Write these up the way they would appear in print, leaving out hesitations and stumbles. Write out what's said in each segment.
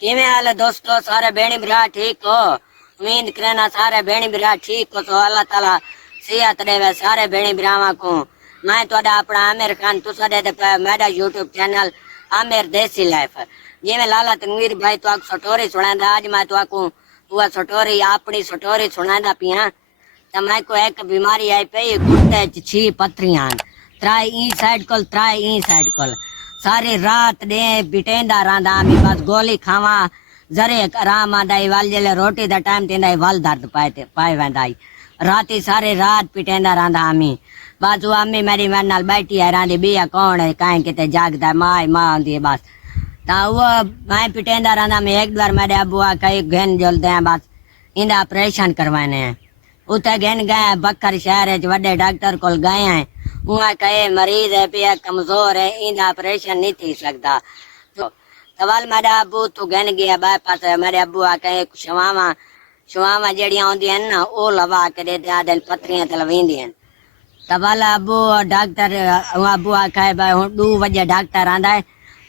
किवें हाल है दोस्तों? सारे बेणी भरा ठीक हो? उम्मीद करना सारे बेणी भरा ठीक हो। तो अल्लाह ताला सेहत देवे सारे बेणी भरावां को। मैं तुहाडा अपना आमिर खान, तुसा दे मेरा यूट्यूब चैनल आमिर देसी लाइफ। जिवें लाला तनवीर भाई तो स्टोरी सुनांदा, आज मैं तुआको वह स्टोरी अपनी स्टोरी सुनांदा पिया। तो मैं को एक बीमारी आई पई, गुर्दे च 6 पत्थरियां, 3 ई साइड कोल 3 ई साइड कोल। सारी रात डे बिटेंदा रहा, बस गोली खावा जरे आराम आंदा। वाल जले रोटी दा टाइम थींदा वाल दर्द पाए वेंदा। राती सारी रात पिटेंदा रहा आमी। बस वो अम्मी मेरी मेरे नाल बैठी है रही, बिया कौन है कहीं किते जागदा, माँ माँ आंदी है बस। तो वो मैं पिटेंदा रहा। मैं एक बार मेरे अबू कई घेन जुलते हैं, बस इंदा ऑपरेशन करवाने हैं। उते घेन गए बकर शहर वड्डे डॉक्टर को गए हैं। वहाँ कहे मरीज है पिया कमजोर है, इंदा ऑपरेशन नहीं थी सकता। तो सवाल मेरे अबू तो घेन गया बाईपास। मेरे अबू कहे शवावा शवावा जड़ियाँ आंदियां ना वो लवा के दे दिन पत्थरियां तलवींदियां। तब वाला अबू डॉक्टर अबू आखे भाई हूँ 2 बजे डॉक्टर आंदा है।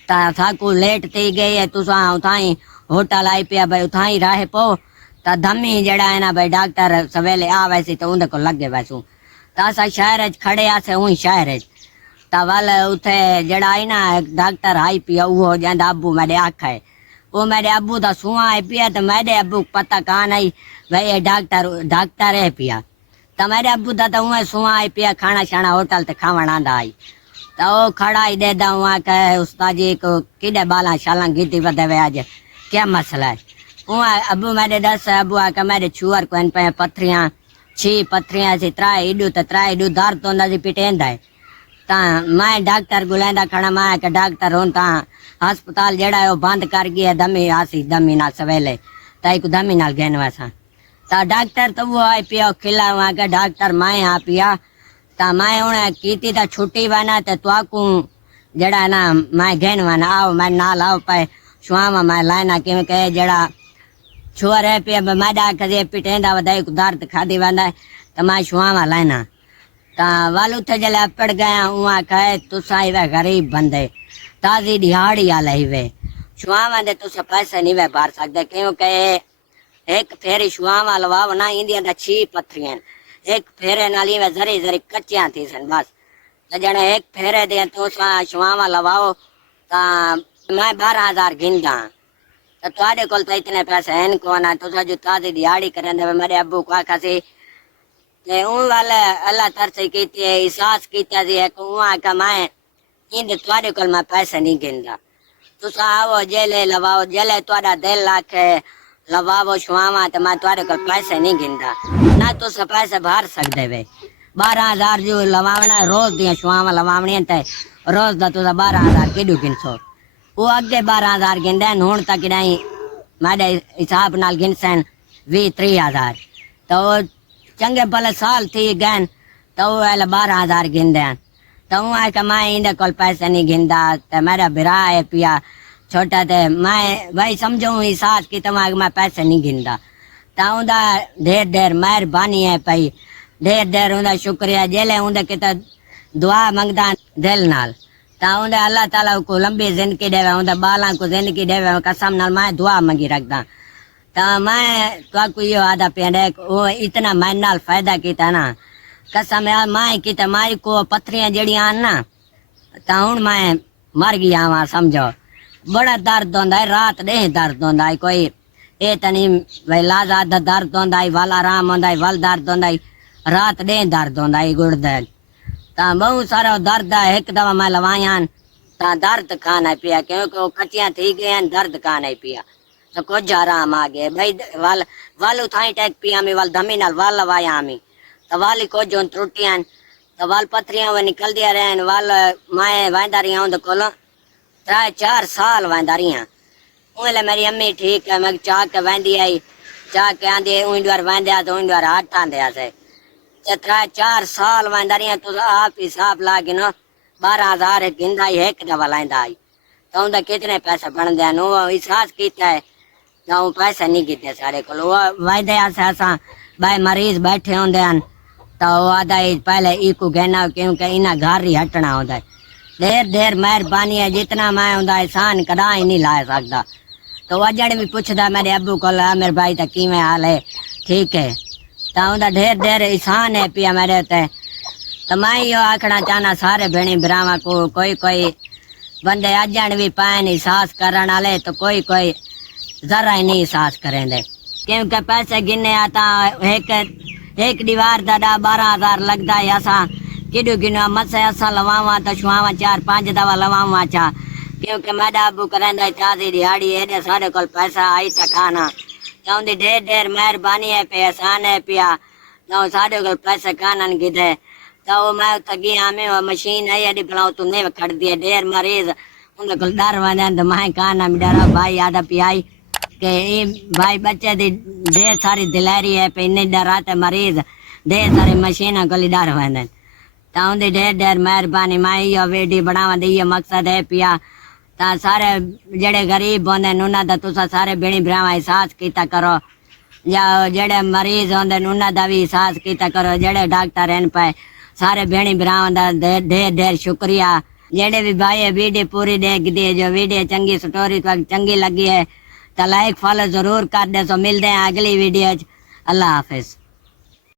थाकू लेट थी गई है, तुसा उताई होटल आई पिया भाई उताई रहे पो। तो धमी जड़ा है ना भाई डॉक्टर सवेले आ वैसी तो उनके को लगे वैसू। तो असा शहर खड़े आसे हूँ शहर। तो वाल उथे जड़ा आई ना डॉक्टर आई पिया वो जंद अबू मेरे आखे। वो मेरे अबू का सुआ है पिया। तो मेरे अबू पता कान आई भाई ये डॉक्टर है पिया। तो मेरे अबू का तो वह सुआ है पिया, खाना शाना होटल ते खावण आंदा आई। तो वो खड़ा ही दे दा वहाँ कहे उस्ताद जी को किडे बाला शाला गीती बदे आज क्या मसला है। वहाँ अबू मेरे दस अबू आके मेरे छुअर को पे पत्थरियां 6 पत्थरियां सी 3 इडू तो 3 इडू दर्द तो नदी पिटेंदा है। ता मैं डॉक्टर बुलांदा खड़ा, मैं के डॉक्टर हूं ता अस्पताल जड़ा है वो बंद कर गया। दमी आसी दमी ना सवेले ताई को दमी नाल घेन वैसा। ता डॉक्टर तो वो आई पिया खिला वहाँ के डॉक्टर मैं आ पिया। ता मैं उन्हें कीती ता छुट्टी वाना ते तुआकू जड़ा ना मैं घेन वाना आओ मैं नाल आओ पाए शुआवा मैं लाइना कि कहे जड़ा छुआ रह पिया मैं डाक पिटेंदा वधाई को दर्द खादी वांदा तो मैं शुआवा लाइना। ता वालू थे जले अपड़ गया वहाँ कहे तुसा इवे गरीब बंदे ताजी दिहाड़ी आले हिवे शुआवा दे तुसा पैसे नहीं वे भर सकते, क्योंकि एक फेरी शुआवा लवाओ ना इंदिया दा 6 पत्थरियां एक फेरे नाली में जरी जरी कच्चियां थी सन बस। तो जने एक फेरे दे तुसा शुआवा लवाओ ता मैं 12,000 गिनदा। तो तुहाडे कोल तो इतने पैसे हैं को ना, तुसा जो ताजी दिहाड़ी करेंदे मेरे अब्बू को आखा सी ते उन वाले अल्लाह तरसे कीती है एहसास कीता जी एक वहाँ का मैं इंद तुहाडे कोल मैं पैसे नहीं गिनदा। तुसा आओ जेले लवाओ जेले तुहाडा दिल लाखे लवाओ शुआवा तो मैं तुहाडे कोल पैसे नहीं गिनदा ना। तुसा पैसे भर सकदे वे 12,000 जो लवावना रोज दियां शुआवा लवावणियां ते रोज दा तुसा 12,000 किडू गिनसो। वो अगे 12,000 गिनदे हूं तक नहीं मेरे हिसाब नाल गिनसन 20-30,000। तो चंगे भले साल थी गए तो वो 12,000 गिनदे। तो वो आके मैं इंदे कोल पैसे नहीं गिनदा। तो मेरा बिरा है पिया छोटा ते मैं भाई समझो एहसास की तमाग मैं पैसे नहीं गिनदा। तो उनका ढेर ढेर मेहरबानी है पई, ढेर ढेर उनका शुक्रिया जेले उनके किता दुआ मंगदा दिल नाल। तो उन्हें अल्लाह ताला को लंबी जिंदगी देवे, उन्हें बाला को जिंदगी देवे कसम नाल मैं दुआ मंगी रखदा। तो मैं तो यो आधा पेंड वो इतना मैं नाल फायदा किया ना कसम यार मैं किता मारी को पत्थरियां जड़ियां ना। तो हूं मैं मर गया वहाँ समझो। बड़ा दर्द होंदा है रात दे दर्द होंदा है कोई ये तो नहीं भाई लाजा दर्द होंदा है वाल आराम होंदा है वाल दर्द होंदा है रात दे दर्द होंदा है गुड़दे। तो बहुत सारा दर्द है एक दवा मैं लवाया तो दर्द खाना पिया क्योंकि वो कच्चियां थी गए दर्द खाना पिया तो कुछ आराम आ गए भाई। वाल वाल उठाई टैक पिया में वाल धमी नाल वाल लवाया हमी तो वाली को जो त्रुटियां तो वाल पत्थरियां वो निकल दिया रहे वाल मैं वांदा रही हूं कोलो 3-4 साल वांदा रही हूं। उनले मेरी अम्मी ठीक है मैं चाह के वांदी आई चाह के आंदी उन द्वार वांदा तो उन द्वार हाथ आंदे से 3-4 साल वांदा रही तो आप हिसाब ला गिनो 12,000 गिनदा एक दवा लाइंदा आई। तो उनका कितने पैसे बन दे वो एहसास किया है तो पैसे नहीं गिते सारे को वो वायदे असा भाई मरीज बैठे होंगे तो आधा पहले इको कहना क्योंकि इन्हें घर ही हटना होता है। ढेर ढेर मेहरबानी है जितना मैं उनका एहसान कदा ही नहीं ला सकता। तो वजन भी पूछदा मेरे अब्बू को आमिर भाई तो किवें हाल है ठीक है तो उनका ढेर ढेर एहसान है पिया मेरे ते तो मैं यो आखना चाहना सारे भेणी भरावां को कोई कोई बंदे अजन भी पाए नहीं सास करन वाले तो कोई कोई जरा ही नहीं सास करेंदे क्योंकि पैसे गिने आता एक दीवार दा 12,000 लगता है असा किडू गिनो मसे असा लवावा तो छुआवा 4-5 दवा लवावा चा क्योंकि मेरा अबू करेंदा चादी दिहाड़ी एडे सारे कोल पैसा आई तकाना तो उनकी ढेर ढेर मेहरबानी है पे एहसान है पिया तो सारे कोल पैसे कानन गिदे तो मैं तगी आमे मशीन आई अड़ी भलाओ तू नहीं खड़ दिए ढेर मरीज उनके कोल डर वने तो मैं काना में डरा भाई आदा पियाई के भाई बच्चे दी ढेर सारी दिलेरी है पे इन्ने डराते मरीज ढेर सारी मशीन को डर वने तो उनकी ढेर ढेर मेहरबानी मैं यो वीडियो बनावा दी ये मकसद है पिया ता सारे जेड़े गरीब होंदे उन्हां दा तुसा सारे भेणी भरावां एहसास कीता करो या जेड़े मरीज होंदे उन्हां दा भी एहसास कीता करो जेड़े डॉक्टर हैं पे सारे भेणी भरावां दा ढेर ढेर शुक्रिया जेड़े भी भाई वीडियो पूरी देख दी जो वीडियो चंगी स्टोरी तो चंगी लगी है तो लाइक फॉलो जरूर कर दे सो मिलते हैं अगली वीडियो अल्लाह हाफिज।